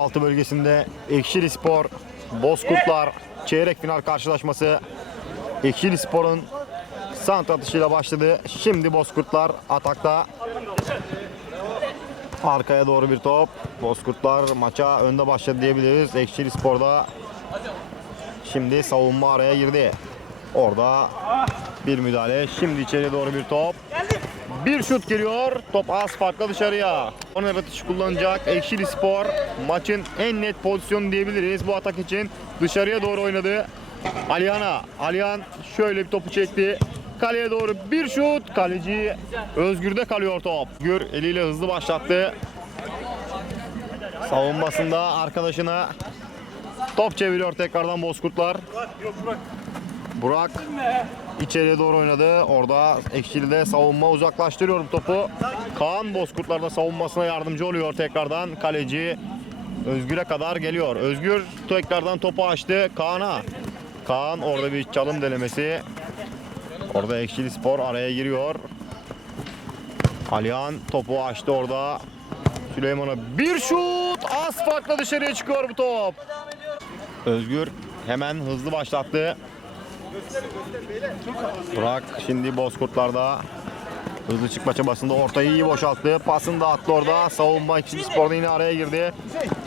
Altı bölgesinde Ekşili Spor, Bozkurtlar çeyrek final karşılaşması. Ekşili Spor'un sant atışıyla başladı. Şimdi Bozkurtlar atakta. Arkaya doğru bir top. Bozkurtlar maça önde başladı diyebiliriz. Ekşili Spor'da şimdi savunma araya girdi. Orada bir müdahale. Şimdi içeri doğru bir top. Bir şut geliyor. Top az farkla dışarıya. Korner atışı kullanacak Ekşili Spor. Maçın en net pozisyonu diyebiliriz bu atak için. Dışarıya doğru oynadı. Alihan'a. Alihan şöyle bir topu çekti. Kaleye doğru bir şut. Kaleci Özgür'de kalıyor top. Özgür eliyle hızlı başlattı. Savunmasında arkadaşına top çeviriyor tekrardan Bozkurtlar. Burak içeriye doğru oynadı. Orada Ekşili'de savunma uzaklaştırıyor bu topu. Kaan Bozkurtlar'da savunmasına yardımcı oluyor tekrardan. Kaleci Özgür'e kadar geliyor. Özgür tekrardan topu açtı Kaan'a. Kaan orada bir çalım denemesi. Orada Ekşili Spor araya giriyor. Alihan topu açtı orada. Süleyman'a bir şut. Az farkla dışarıya çıkıyor bu top. Özgür hemen hızlı başlattı. Burak şimdi Bozkurtlar'da hızlı çıkma çabasında ortayı iyi boşalttı. Pasını da attı orada. Savunma ikinci sporda yine araya girdi.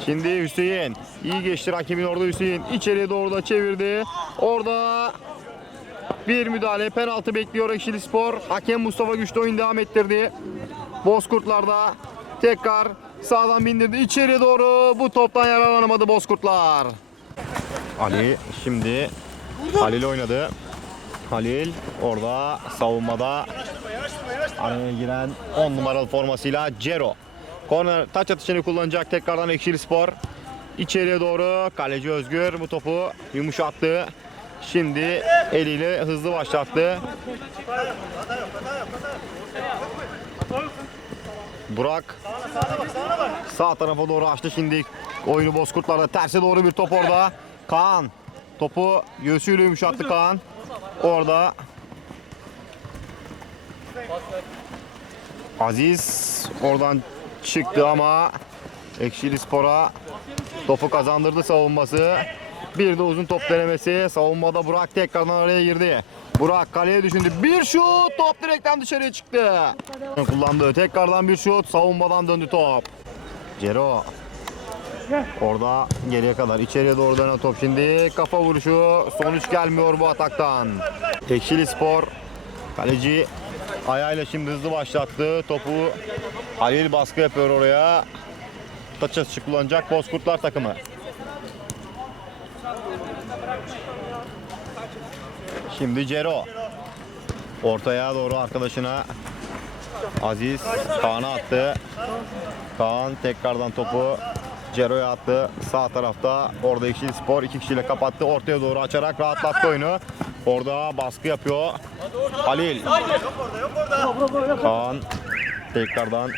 Şimdi Hüseyin. iyi geçti rakibin orada Hüseyin. içeriye doğru da çevirdi. Orada bir müdahale. Penaltı bekliyor Ekşili Spor. Hakem Mustafa Güçlü oyun devam ettirdi. Bozkurtlar'da tekrar sağdan bindirdi. içeriye doğru bu toptan yararlanamadı Bozkurtlar. Ali şimdi Halil oynadı. Halil orada savunmada araya giren 10 numaralı formasıyla Cero. Korner taç atışını kullanacak tekrardan Ekşili Spor. İçeriye doğru kaleci Özgür bu topu yumuşattı. Şimdi eliyle hızlı başlattı. Burak sağ tarafa doğru açtı. Şimdi oyunu Bozkurtlar'da terse doğru bir top orada. Kaan topu göğsüyle yumuşattı Kaan. Orada Aziz oradan çıktı ama Ekşili Spor'a topu kazandırdı savunması. Bir de uzun top denemesi. Savunmada Burak tekrardan araya girdi. Burak kaleye düşündü. Bir şut. Top direkten dışarıya çıktı. Kullandı. Tekrardan bir şut. Savunmadan döndü top. Cero. Orada geriye kadar içeriye doğru dönen top şimdi. Kafa vuruşu. Sonuç gelmiyor bu ataktan. Ekşili Spor. Kaleci ayağıyla şimdi hızlı başlattı. Topu Halil baskı yapıyor oraya. Taç atışı kullanacak Bozkurtlar takımı. Şimdi Cero. Ortaya doğru arkadaşına Aziz Kaan'a attı. Kaan tekrardan topu Cero'ya attı. Sağ tarafta orada Ekşili Spor iki kişiyle kapattı. Ortaya doğru açarak rahatlattı oyunu. Orada baskı yapıyor. Halil. Kaan tekrardan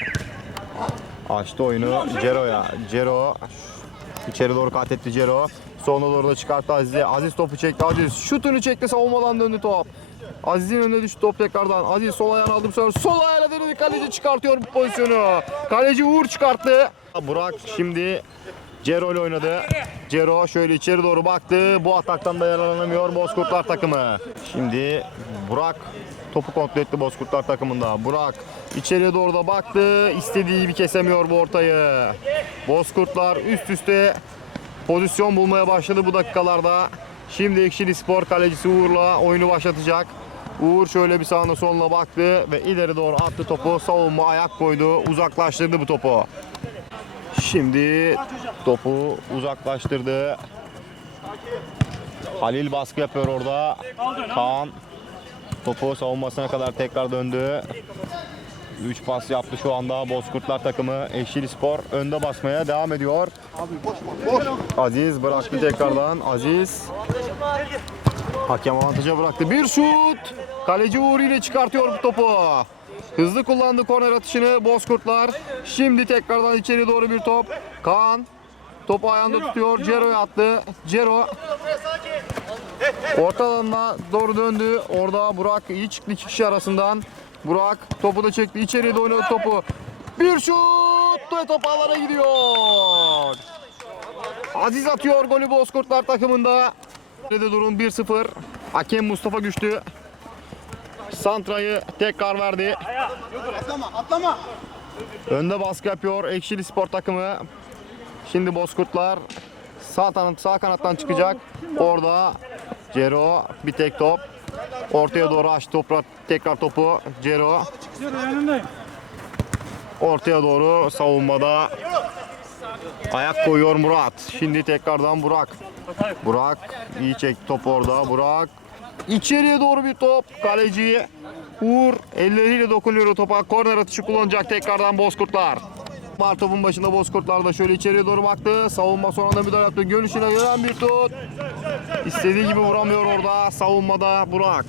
açtı oyunu Cero'ya. Cero içeri doğru kat etti Cero. Sonuna doğru da çıkarttı Aziz'e. Aziz topu çekti. Aziz şutunu çekti savunmadan döndü top. Aziz'in önüne düştü top tekrardan. Aziz sol ayağını aldı bu sefer. Sol ayağıyla denedi. Kaleci çıkartıyor bu pozisyonu. Kaleci Uğur çıkarttı. Burak şimdi Cero ile oynadı. Cero şöyle içeri doğru baktı. Bu ataktan da yararlanamıyor Bozkurtlar takımı. Şimdi Burak topu kontrol etti Bozkurtlar takımında. Burak içeriye doğru da baktı. İstediği gibi kesemiyor bu ortayı. Bozkurtlar üst üste pozisyon bulmaya başladı bu dakikalarda. Şimdi Ekşili Spor kalecisi Uğur'la oyunu başlatacak. Uğur şöyle bir sağına soluna baktı ve ileri doğru attı topu. Savunma ayak koydu. Uzaklaştırdı bu topu. Şimdi topu uzaklaştırdı. Halil baskı yapıyor orada. Kaan topu savunmasına kadar tekrar döndü. 3 pas yaptı şu anda Bozkurtlar takımı. Eşili Spor önde basmaya devam ediyor. Aziz bıraktı tekrardan. Aziz hakem avantaja bıraktı. Bir şut. Kaleci Uğur ile çıkartıyor bu topu. Hızlı kullandı korner atışını Bozkurtlar. Şimdi tekrardan içeri doğru bir top. Kaan topu ayağında tutuyor. Cero'ya attı. Cero orta alana doğru döndü. Orada Burak iyi çıktı iki kişi arasından. Burak topu da çekti. İçeriye oynadı topu. Bir şut ve top ağlara gidiyor. Aziz atıyor golü Bozkurtlar takımında. Durum 1-0. Hakem Mustafa Güçlü. Santra'yı tekrar verdi. Atlama, atlama. Önde baskı yapıyor Ekşili Spor takımı. Şimdi Bozkurtlar sağ, tanı- sağ kanattan çıkacak. Orada Cero bir tek top. Ortaya doğru açtı toprak tekrar topu. Cero ortaya doğru savunmada ayak koyuyor Murat. Şimdi tekrardan Burak. Burak iyi çekti top orada. Burak içeriye doğru bir top. Kaleci Uğur elleriyle dokunuyor topa. Korner atışı kullanacak tekrardan Bozkurtlar. Var topun başında Bozkurtlar da şöyle içeriye doğru baktı. Savunma son anda müdahale yaptı. Görüşüne gelen bir tut. İstediği gibi vuramıyor orada. Savunmada Burak.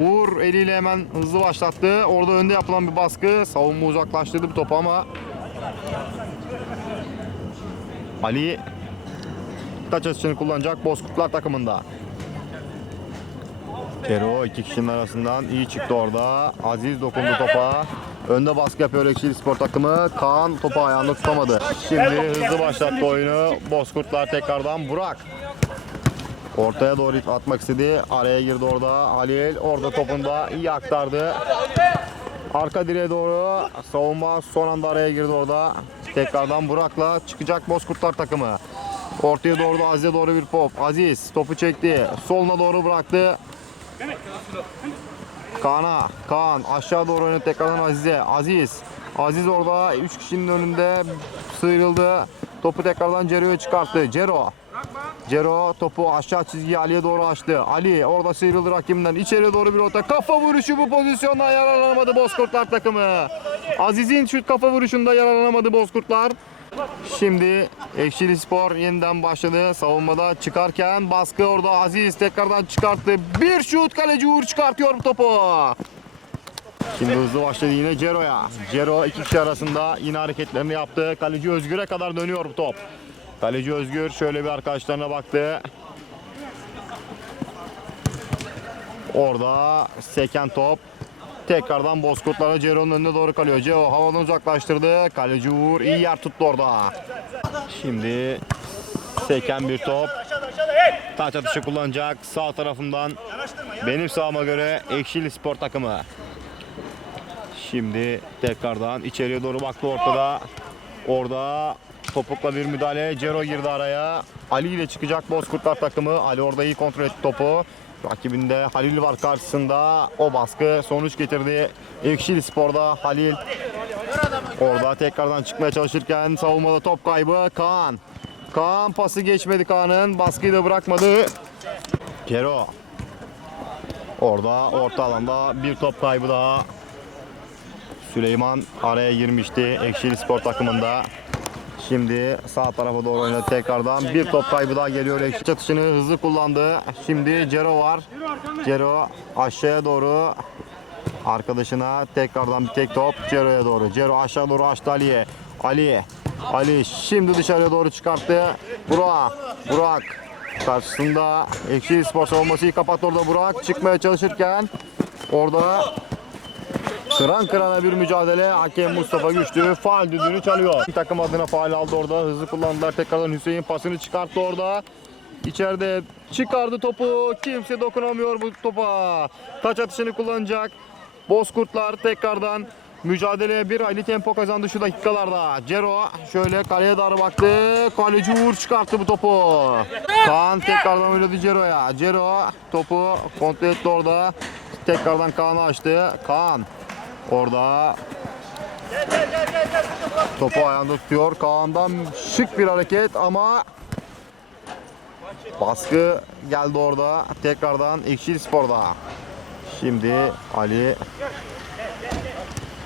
Uğur eliyle hemen hızlı başlattı. Orada önde yapılan bir baskı. Savunma uzaklaştırdı bir topu ama Ali taç atışını kullanacak Bozkurtlar takımında. Kero iki kişinin arasından iyi çıktı orada. Aziz dokundu topa. Önde baskı yapıyor Ekşili Spor takımı. Kaan topu ayağında tutamadı. Şimdi hızlı başlattı oyunu. Bozkurtlar tekrardan Burak. Ortaya doğru atmak istedi. Araya girdi orada. Halil orada topunda iyi aktardı. Arka direğe doğru savunma son anda araya girdi orada. Tekrardan Burak'la çıkacak Bozkurtlar takımı. Ortaya doğru da Aziz'e doğru bir pop. Aziz topu çekti. Soluna doğru bıraktı. Kaan'a. Kaan aşağı doğru oynadı tekrardan Aziz'e. Aziz. Aziz orada 3 kişinin önünde sıyrıldı. Topu tekrardan Cero'ya çıkarttı. Cero. Cero topu aşağı çizgiye Ali'ye doğru açtı. Ali orada sıyrıldı rakiminden. İçeri doğru bir orta. Kafa vuruşu bu pozisyonda yararlanamadı Bozkurtlar takımı. Aziz'in şut kafa vuruşunda yararlanamadı Bozkurtlar. Şimdi Ekşili Spor yeniden başladı. Savunmada çıkarken baskı orada Aziz tekrardan çıkarttı. Bir şut kaleci Uğur çıkartıyor bu topu. Şimdi hızlı başladı yine Cero'ya. Cero iki kişi arasında yine hareketlerini yaptı. Kaleci Özgür'e kadar dönüyor bu top. Kaleci Özgür şöyle bir arkadaşlarına baktı. Orada seken top. Tekrardan Bozkurtlara Cero'nun önüne doğru kalıyor. Cero havadan uzaklaştırdı. Kaleci Uğur iyi yer tuttu orada. Şimdi seken bir top. Taç atışı kullanacak. Sağ tarafından benim sağıma göre Ekşili Spor takımı. Şimdi tekrardan içeriye doğru baktı ortada. Orada topukla bir müdahale. Cero girdi araya. Ali ile çıkacak Bozkurtlar takımı. Ali orada iyi kontrol etti topu. Rakibinde Halil var karşısında. O baskı sonuç getirdi. Ekşili Spor'da Halil orada tekrardan çıkmaya çalışırken savunmada top kaybı. Kaan. Kaan pası geçmedi Kaan'ın. Baskıyı da bırakmadı. Cero. Orada orta alanda bir top kaybı daha. Süleyman araya girmişti Ekşili Spor takımında. Şimdi sağ tarafa doğru oynadı tekrardan. Bir top kaybı daha geliyor. Ekşi çatışını hızlı kullandı. Şimdi Cero var. Cero aşağıya doğru arkadaşına tekrardan bir tek top Cero'ya doğru. Cero aşağı doğru açtı Ali'ye. Ali. Ali şimdi dışarıya doğru çıkarttı. Burak. Burak. Karşısında Ekşili Spor savunmasıyı kapattı orada Burak. Çıkmaya çalışırken orada Kıran kırana bir mücadele. Hakem Mustafa Güçlü faal düdüğünü çalıyor. Takım adına faal aldı orada. Hızlı kullandılar. Tekrardan Hüseyin pasını çıkarttı orada. İçeride çıkardı topu. Kimse dokunamıyor bu topa. Taç atışını kullanacak. Bozkurtlar tekrardan mücadeleye bir aylı tempo kazandı şu dakikalarda. Cero şöyle kaleye doğru baktı. Kaleci Uğur çıkarttı bu topu. Kaan tekrardan oynadı Cero'ya. Cero topu kontrol etti orada. Tekrardan Kaan'ı açtı. Kaan Orada topu ayağında tutuyor. Kaan'dan şık bir hareket ama baskı geldi orada. Tekrardan Ekşil Spor'da. Şimdi Ali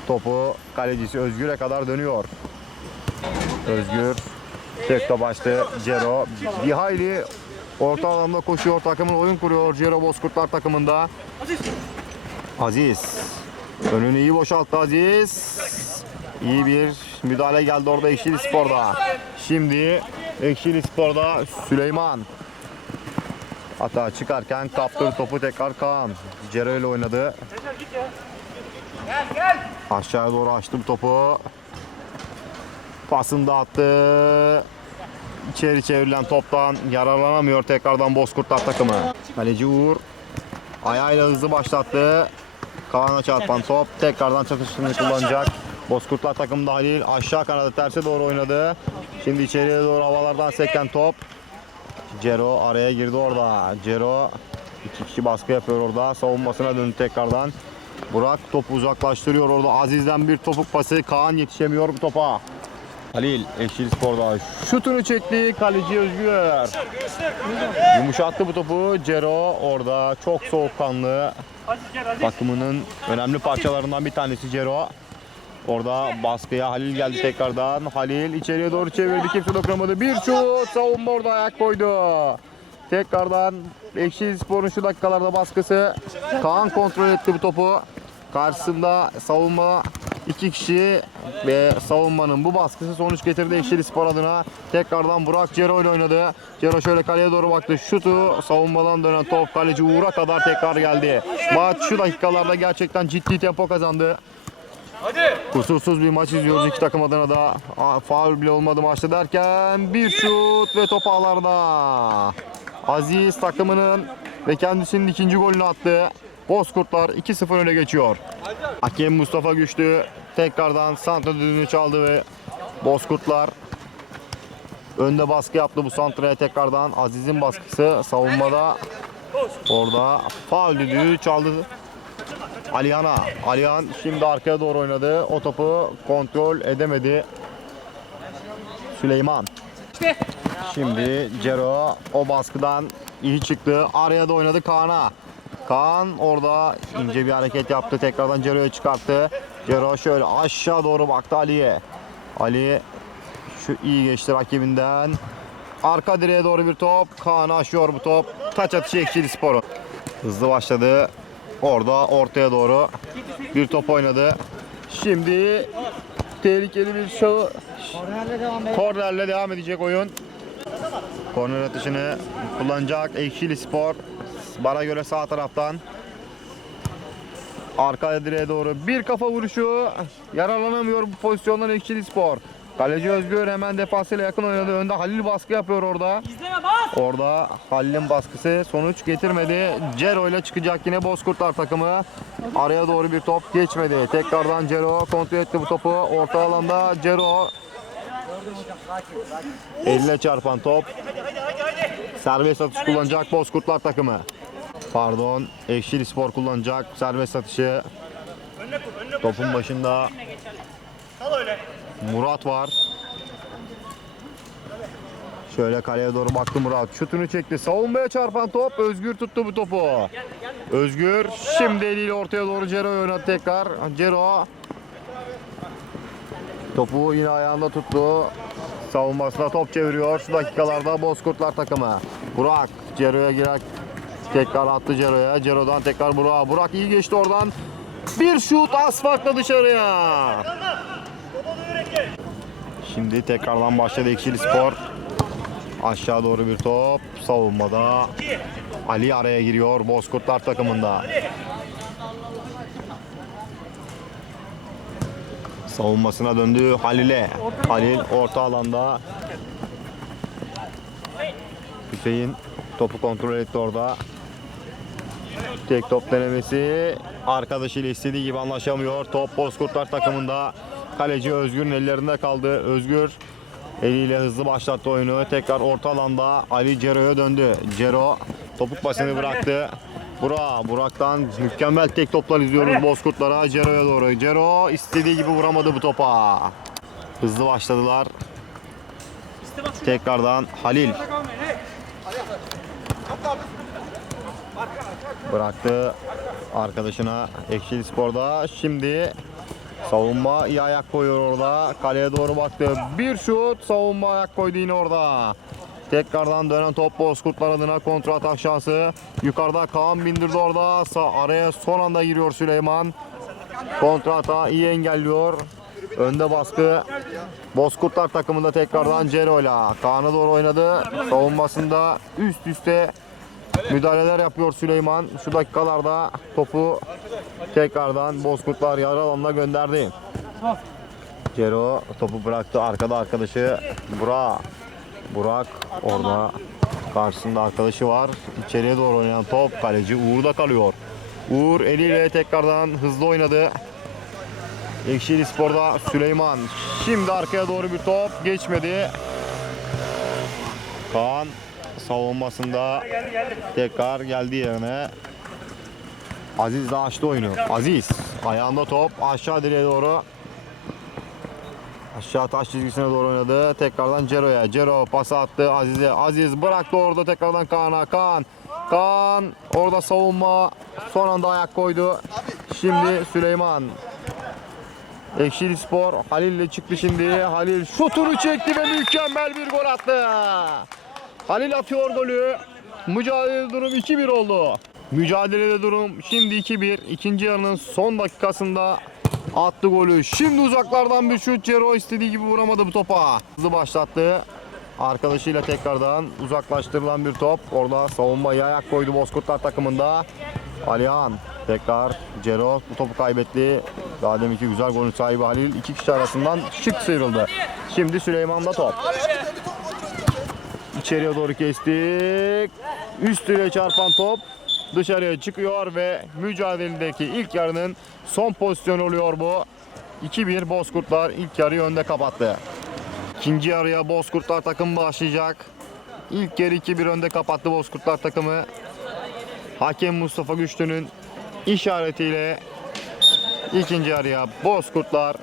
topu kalecisi Özgür'e kadar dönüyor. Özgür tek top açtı. Cero bir hayli orta alanda koşuyor. Takımın oyun kuruyor. Cero Bozkurtlar takımında. Aziz. Önünü iyi boşalttı Aziz. İyi bir müdahale geldi orada Ekşili Spor'da. Şimdi Ekşili Spor'da Süleyman. Hata çıkarken kaptırdı topu tekrar Kaan. Cero ile oynadı. Aşağıya doğru açtı bu topu. Pasını da attı. içeri çevrilen toptan yararlanamıyor tekrardan Bozkurtlar takımı. Kaleci Uğur ayağıyla hızlı başlattı. Kaan'a çarpan top tekrardan çatışını kullanacak. Bozkurtlar takımında Halil aşağı kanadı terse doğru oynadı. Şimdi içeriye doğru havalardan seken top. Cero araya girdi orada. Cero iki kişi baskı yapıyor orada. Savunmasına döndü tekrardan. Burak topu uzaklaştırıyor orada. Aziz'den bir topuk pası. Kaan yetişemiyor bu topa. Halil Eşil Spor'da şutunu çekti. Kaleci Özgür. Yumuşattı bu topu. Cero orada çok soğukkanlı. Takımının önemli parçalarından bir tanesi Cero. Orada baskıya Halil geldi tekrardan. Halil içeriye doğru çevirdi. Kimse dokunamadı. Bir şut. Savunma orada ayak koydu. Tekrardan Ekşi Spor'un şu dakikalarda baskısı. Kaan kontrol etti bu topu. Karşısında savunma iki kişi ve savunmanın bu baskısı sonuç getirdi Ekşili Spor adına. Tekrardan Burak Cero ile oynadı. Cero şöyle kaleye doğru baktı. Şutu savunmadan dönen top kaleci Uğur'a kadar tekrar geldi. Maç şu dakikalarda gerçekten ciddi tempo kazandı. Kusursuz bir maç izliyoruz iki takım adına da. Faul bile olmadı maçta derken bir şut ve top ağlarda. Aziz takımının ve kendisinin ikinci golünü attı. Bozkurtlar 2-0 öne geçiyor. Hakem Mustafa Güçlü tekrardan santra düdüğünü çaldı ve Bozkurtlar önde baskı yaptı bu santraya tekrardan. Aziz'in baskısı savunmada orada faul düdüğü çaldı Alihan'a. Alihan şimdi arkaya doğru oynadı. O topu kontrol edemedi. Süleyman. Şimdi Cero o baskıdan iyi çıktı. Araya da oynadı Kaan'a. Kaan orada ince bir hareket yaptı. Tekrardan Cero'ya çıkarttı. Cero şöyle aşağı doğru baktı Ali'ye. Ali şu iyi geçti rakibinden. Arka direğe doğru bir top. Kaan'ı aşıyor bu top. Taç atışı Ekşili Spor'un. Hızlı başladı. Orada ortaya doğru bir top oynadı. Şimdi tehlikeli bir şov kornerle devam edecek oyun. Korner atışını kullanacak Ekşili Spor. Bana göre sağ taraftan. Arka direğe doğru bir kafa vuruşu. Yararlanamıyor bu pozisyondan Ekşili Spor. Kaleci Özgür hemen defansıyla yakın oynadı. Önde Halil baskı yapıyor orada. Orada Halil'in baskısı sonuç getirmedi. Cero ile çıkacak yine Bozkurtlar takımı. Araya doğru bir top geçmedi. Tekrardan Cero kontrol etti bu topu. Orta alanda Cero. Eline çarpan top. Serbest atış kullanacak Bozkurtlar takımı. Pardon, Ekşili Spor kullanacak serbest atışı. Topun başında Murat var. Şöyle kaleye doğru baktı Murat. Şutunu çekti. Savunmaya çarpan top. Özgür tuttu bu topu. Özgür şimdi eliyle ortaya doğru Cero'yu oynadı tekrar. Cero topu yine ayağında tuttu. Savunmasına top çeviriyor. Şu dakikalarda Bozkurtlar takımı. Burak Cero'ya girer. Tekrar attı Cero'ya. Cero'dan tekrar Burak'a. Burak iyi geçti oradan. Bir şut asfaltla dışarıya. Şimdi tekrardan başladı Ekşili Spor. Aşağı doğru bir top. Savunmada Ali araya giriyor Bozkurtlar takımında. Savunmasına döndü Halil'e. Halil orta alanda. Hüseyin topu kontrol etti orada. Tek top denemesi. Arkadaşıyla istediği gibi anlaşamıyor. Top Bozkurtlar takımında. Kaleci Özgür'ün ellerinde kaldı. Özgür eliyle hızlı başlattı oyunu. Tekrar orta alanda Ali Cero'ya döndü. Cero topuk basını bıraktı. Burak, Burak'tan mükemmel tek toplar izliyoruz Bozkurtlara. Cero'ya doğru. Cero istediği gibi vuramadı bu topa. Hızlı başladılar. Tekrardan Halil. Bıraktı arkadaşına Ekşili Spor'da. Şimdi savunma iyi ayak koyuyor orada. Kaleye doğru baktı. Bir şut savunma ayak koydu yine orada. Tekrardan dönen top Bozkurtlar adına kontra atak şansı. Yukarıda Kaan bindirdi orada. Sa araya son anda giriyor Süleyman. Kontra atağı iyi engelliyor. Önde baskı. Bozkurtlar takımında tekrardan Cero'yla. Kaan'a doğru oynadı. Savunmasında üst üste müdahaleler yapıyor Süleyman. Şu dakikalarda topu tekrardan Bozkurtlar yarı alanına gönderdi. Cero topu bıraktı arkada arkadaşı Burak. Burak orada karşısında arkadaşı var. İçeriye doğru oynayan top kaleci Uğur'da kalıyor. Uğur eliyle tekrardan hızlı oynadı. Ekşili Spor'da Süleyman. Şimdi arkaya doğru bir top geçmedi. Kaan savunmasında tekrar geldi yerine. Aziz de açtı oyunu. Aziz ayağında top aşağı direğe doğru. Aşağı taş çizgisine doğru oynadı. Tekrardan Cero'ya. Cero pas attı Aziz'e. Aziz bıraktı orada tekrardan Kaan'a. Kaan. Kaan orada savunma. Son anda ayak koydu. Şimdi Süleyman. Ekşili Spor Halil ile çıktı şimdi. Halil şutunu çekti ve mükemmel bir gol attı. Halil atıyor golü. Mücadele durum 2-1 oldu. Mücadelede durum şimdi 2-1. İkinci yarının son dakikasında attı golü. Şimdi uzaklardan bir şut. Cero istediği gibi vuramadı bu topa. Hızlı başlattı. Arkadaşıyla tekrardan uzaklaştırılan bir top. Orada savunmayı ayak koydu Bozkurtlar takımında. Alihan tekrar Cero bu topu kaybetti. Daha deminki güzel golün sahibi Halil iki kişi arasından şık sıyrıldı. Şimdi Süleyman'da top. İçeriye doğru kestik. Üst direğe çarpan top dışarıya çıkıyor ve mücadeledeki ilk yarının son pozisyonu oluyor bu. 2-1 Bozkurtlar ilk yarıyı önde kapattı. İkinci yarıya Bozkurtlar takımı başlayacak. İlk yarı 2-1 önde kapattı Bozkurtlar takımı. Hakem Mustafa Güçlü'nün işaretiyle ikinci yarıya Bozkurtlar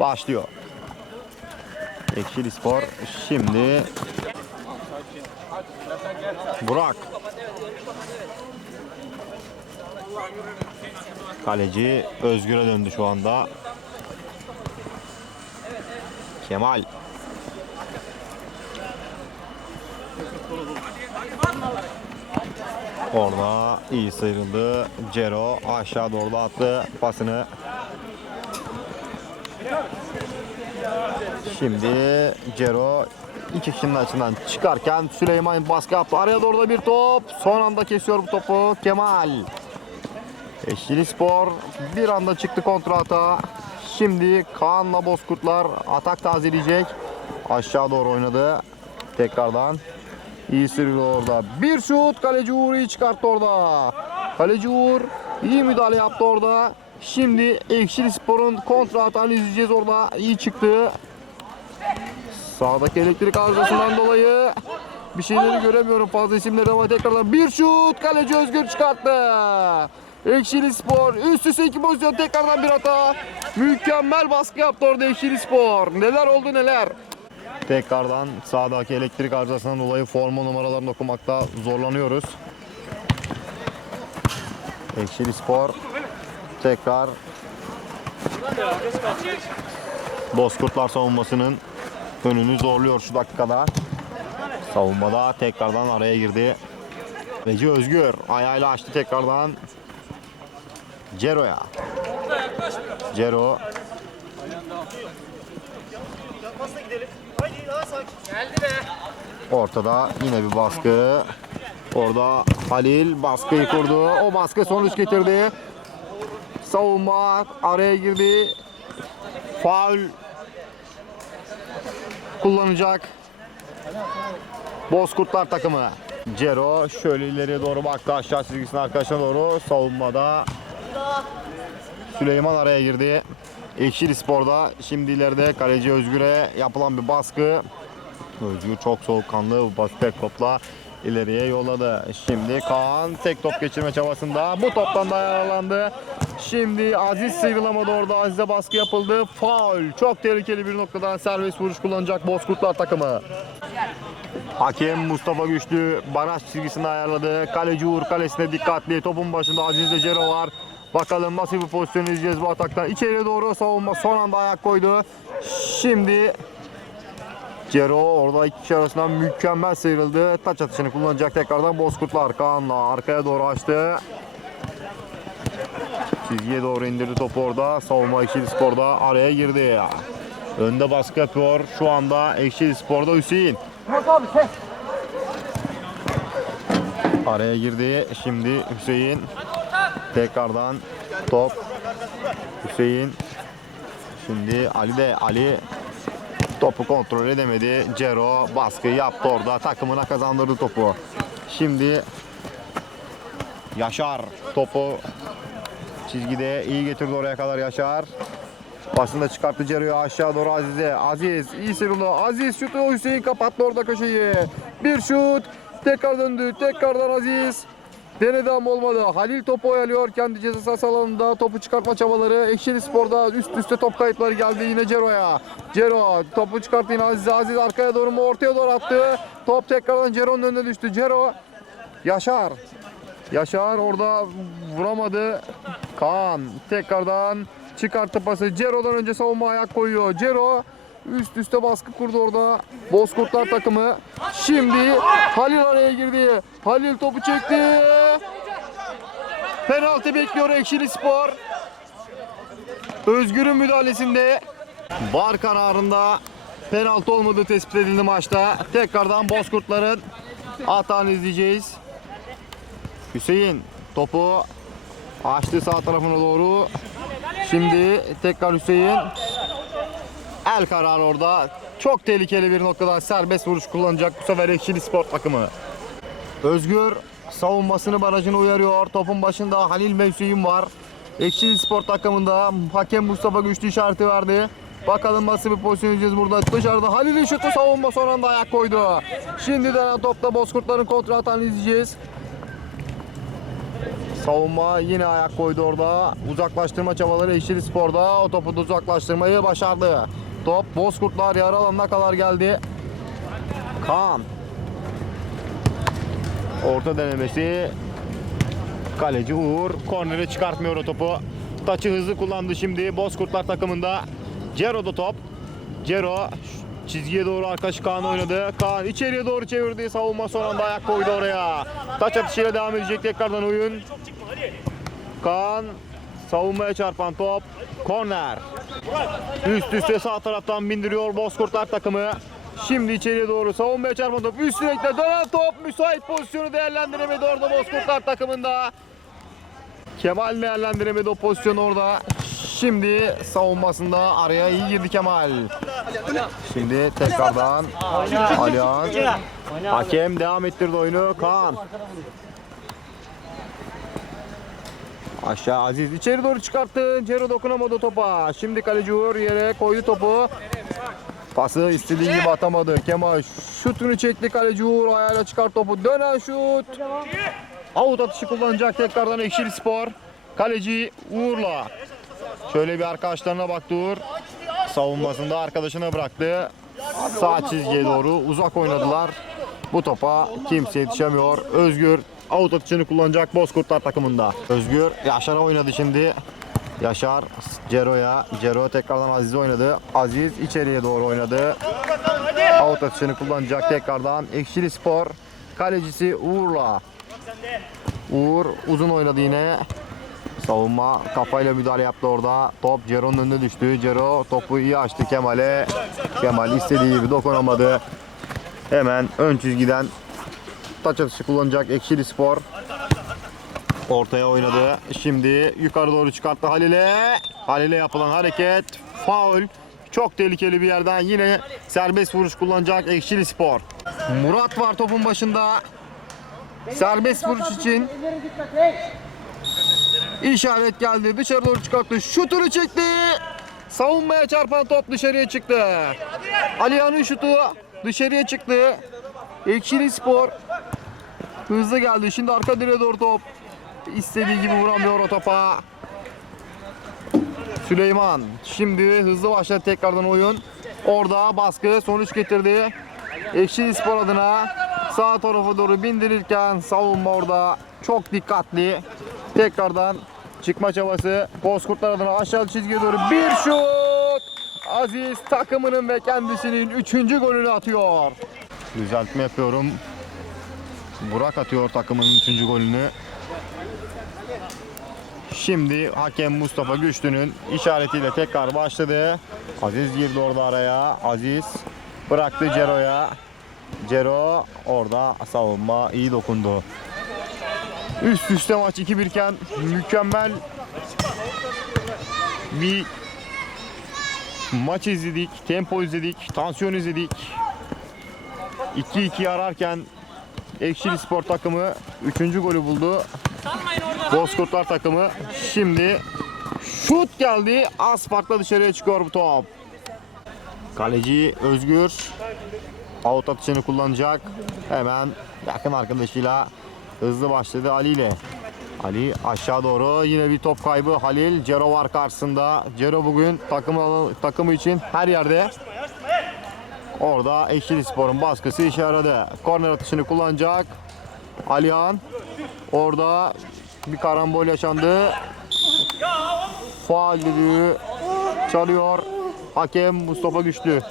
başlıyor. Ekşili Spor şimdi Burak Kaleci Özgür'e döndü şu anda. Kemal Orada iyi sıyrıldı. Cero aşağı doğru da attı pasını. Şimdi Cero iki kişinin açısından çıkarken Süleyman baskı yaptı. Araya doğru da bir top. Son anda kesiyor bu topu Kemal. Eşili Spor bir anda çıktı kontra atağa. Şimdi Kaan'la Bozkurtlar atak tazeleyecek. Aşağı doğru oynadı. Tekrardan iyi sürüyor orada. Bir şut kaleci Uğur iyi çıkarttı orada. Kaleci Uğur iyi müdahale yaptı orada. Şimdi Ekşili Spor'un kontra atağını izleyeceğiz orada. İyi çıktı. Sağdaki elektrik arızasından dolayı bir şeyleri göremiyorum fazla isimleri ama tekrardan bir şut kaleci Özgür çıkarttı. Ekşili Spor üst üste iki pozisyon tekrardan bir hata. Mükemmel baskı yaptı orada Ekşili Spor. Neler oldu neler. Tekrardan sağdaki elektrik arızasından dolayı forma numaralarını okumakta zorlanıyoruz. Ekşili Spor tekrar Bozkurtlar savunmasının önünü zorluyor şu dakikada. Savunmada tekrardan araya girdi. Reci Özgür ayağıyla açtı tekrardan. Cero'ya. Cero. Ortada yine bir baskı. Orada Halil baskıyı kurdu. O baskı sonuç getirdi. Savunma araya girdi. Faul kullanacak. Bozkurtlar takımı. Cero şöyle ileriye doğru baktı aşağı çizgisine arkadaşına doğru savunmada. Süleyman araya girdi. Ekşili Spor'da şimdi ileride kaleci Özgür'e yapılan bir baskı. Özgür çok soğukkanlı tek topla ileriye yolladı. Şimdi Kaan tek top geçirme çabasında bu toptan da yaralandı. Şimdi Aziz sıyrılamadı orada Aziz'e baskı yapıldı. Faul. Çok tehlikeli bir noktadan serbest vuruş kullanacak Bozkurtlar takımı. Hakem Mustafa Güçlü baraj çizgisini ayarladı. Kaleci Uğur kalesine dikkatli. Topun başında Aziz de Cero var. Bakalım nasıl bir pozisyon izleyeceğiz bu ataktan. İçeriye doğru savunma son anda ayak koydu. Şimdi Cero orada iki kişi arasından mükemmel sıyrıldı. Taç atışını kullanacak tekrardan Bozkurtlar. Kaan'la arkaya doğru açtı. Çizgiye doğru indirdi topu orada. Savunma Ekşili Spor'da araya girdi. Önde baskı yapıyor. Şu anda Ekşili Spor'da Hüseyin. Araya girdi. Şimdi Hüseyin. Tekrardan top. Hüseyin. Şimdi Ali de Ali Topu kontrol edemedi. Cero baskı yaptı orada. Takımına kazandırdı topu. Şimdi Yaşar topu çizgide iyi getirdi oraya kadar Yaşar. Başında çıkarttı Cero'yu aşağı doğru Aziz'e. Aziz iyi sıyrıldı. Aziz şutu Hüseyin kapattı orada köşeyi. Bir şut. Tekrar döndü. Tekrardan Aziz. Denedi ama olmadı. Halil topu oyalıyor. Kendi ceza alanında topu çıkartma çabaları. Ekşili Spor'da üst üste top kayıpları geldi yine Cero'ya. Cero topu çıkarttı yine Aziz. Aziz arkaya doğru mu ortaya doğru attı. Top tekrardan Cero'nun önüne düştü. Cero Yaşar. Yaşar orada vuramadı. Kaan tekrardan çıkarttı pası. Cero'dan önce savunma ayak koyuyor. Cero üst üste baskı kurdu orada. Bozkurtlar takımı. Şimdi Halil araya girdi. Halil topu çekti. Penaltı bekliyor Ekşili Spor. Özgür'ün müdahalesinde var kararında penaltı olmadığı tespit edildi maçta. Tekrardan Bozkurtların hatanı izleyeceğiz. Hüseyin topu açtı sağ tarafına doğru. Şimdi tekrar Hüseyin. El kararı orada. Çok tehlikeli bir noktada serbest vuruş kullanacak bu sefer Ekşili Spor takımı. Özgür savunmasını barajını uyarıyor. Topun başında Halil Hüseyin var. Ekşili Spor takımında hakem Mustafa Güçlü işareti verdi. Bakalım nasıl bir pozisyon izleyeceğiz burada. Dışarıda Halil'in şutu savunma son anda ayak koydu. Şimdi dönen topta Bozkurtların kontra atanı izleyeceğiz. Savunma yine ayak koydu orada. Uzaklaştırma çabaları Yeşil Spor'da. O topu da uzaklaştırmayı başardı. Top Bozkurtlar yarı alanına kadar geldi. Kaan. Orta denemesi. Kaleci Uğur. Kornere çıkartmıyor o topu. Taçı hızlı kullandı şimdi Bozkurtlar takımında. Cero'da top. Cero çizgiye doğru arkadaşı Kaan oynadı. Kaan içeriye doğru çevirdi. Savunma son anda ayak koydu oraya. Taç atışıyla devam edecek tekrardan oyun. Kaan savunmaya çarpan top. Korner. Üst üste sağ taraftan bindiriyor Bozkurtlar takımı. Şimdi içeriye doğru savunmaya çarpan top. Üst direkte dönen top. Müsait pozisyonu değerlendiremedi orada Bozkurtlar takımında. Kemal değerlendiremedi o pozisyonu orada. Şimdi savunmasında araya iyi girdi Kemal. Şimdi tekrardan Alihan. Hakem devam ettirdi oyunu. Kaan. Aşağı Aziz içeri doğru çıkarttı. Cero dokunamadı topa. Şimdi kaleci Uğur yere koydu topu. Pası istediği gibi atamadı. Kemal şutunu çekti kaleci Uğur ayağıyla çıkart topu. Dönen şut. Out atışı kullanacak tekrardan Ekşili Spor. Kaleci Uğur'la. Şöyle bir arkadaşlarına baktı Uğur. Savunmasında arkadaşına bıraktı. Sağ çizgiye doğru uzak oynadılar. Bu topa kimse yetişemiyor. Özgür out atışını kullanacak Bozkurtlar takımında. Özgür Yaşar'a oynadı şimdi. Yaşar Cero'ya. Cero tekrardan Aziz'e oynadı. Aziz içeriye doğru oynadı. Out atışını kullanacak tekrardan. Ekşili Spor kalecisi Uğur'la. Uğur uzun oynadı yine. Savunma kafayla müdahale yaptı orada. Top Cero'nun önüne düştü. Cero topu iyi açtı Kemal'e. Kemal istediği gibi dokunamadı. Hemen ön çizgiden taç atışı kullanacak Ekşili Spor. Ortaya oynadı. Şimdi yukarı doğru çıkarttı Halil'e. Halil'e yapılan hareket. Faul. Çok tehlikeli bir yerden yine serbest vuruş kullanacak Ekşili Spor. Murat var topun başında. Serbest vuruş için İşaret geldi. Dışarı doğru çıkarttı. Şutunu çekti. Savunmaya çarpan top dışarıya çıktı. Alihan'ın şutu dışarıya çıktı. Ekşili Spor hızlı geldi. Şimdi arka direğe doğru top. İstediği gibi vuramıyor o topa. Süleyman şimdi hızlı başladı tekrardan oyun. Orada baskı sonuç getirdi. Ekşili Spor adına sağ tarafa doğru bindirirken savunma orada çok dikkatli. Tekrardan çıkma çabası. Bozkurtlar adına aşağı çizgiye doğru bir şut. Aziz takımının ve kendisinin üçüncü golünü atıyor. Düzeltme yapıyorum. Burak atıyor takımının üçüncü golünü. Şimdi hakem Mustafa Güçlü'nün işaretiyle tekrar başladı. Aziz girdi orada araya. Aziz bıraktı Cero'ya. Cero orada savunma iyi dokundu. Üst üste maç 2-1 iken mükemmel bir Maç izledik, tempo izledik, tansiyon izledik. 2-2 ararken Ekşili Spor takımı 3. golü buldu. Bozkurtlar takımı şimdi şut geldi. Az farkla dışarıya çıkıyor bu top. Kaleci Özgür out atışını kullanacak. Hemen yakın arkadaşıyla hızlı başladı Ali ile. Ali aşağı doğru yine bir top kaybı. Halil Cero var karşısında. Cero bugün takımı, takımı için her yerde. Orada Ekşili Spor'un baskısı işe yaradı. Korner atışını kullanacak. Alihan orada bir karambol yaşandı. Faal düdüğü çalıyor. Hakem Mustafa Güçlü.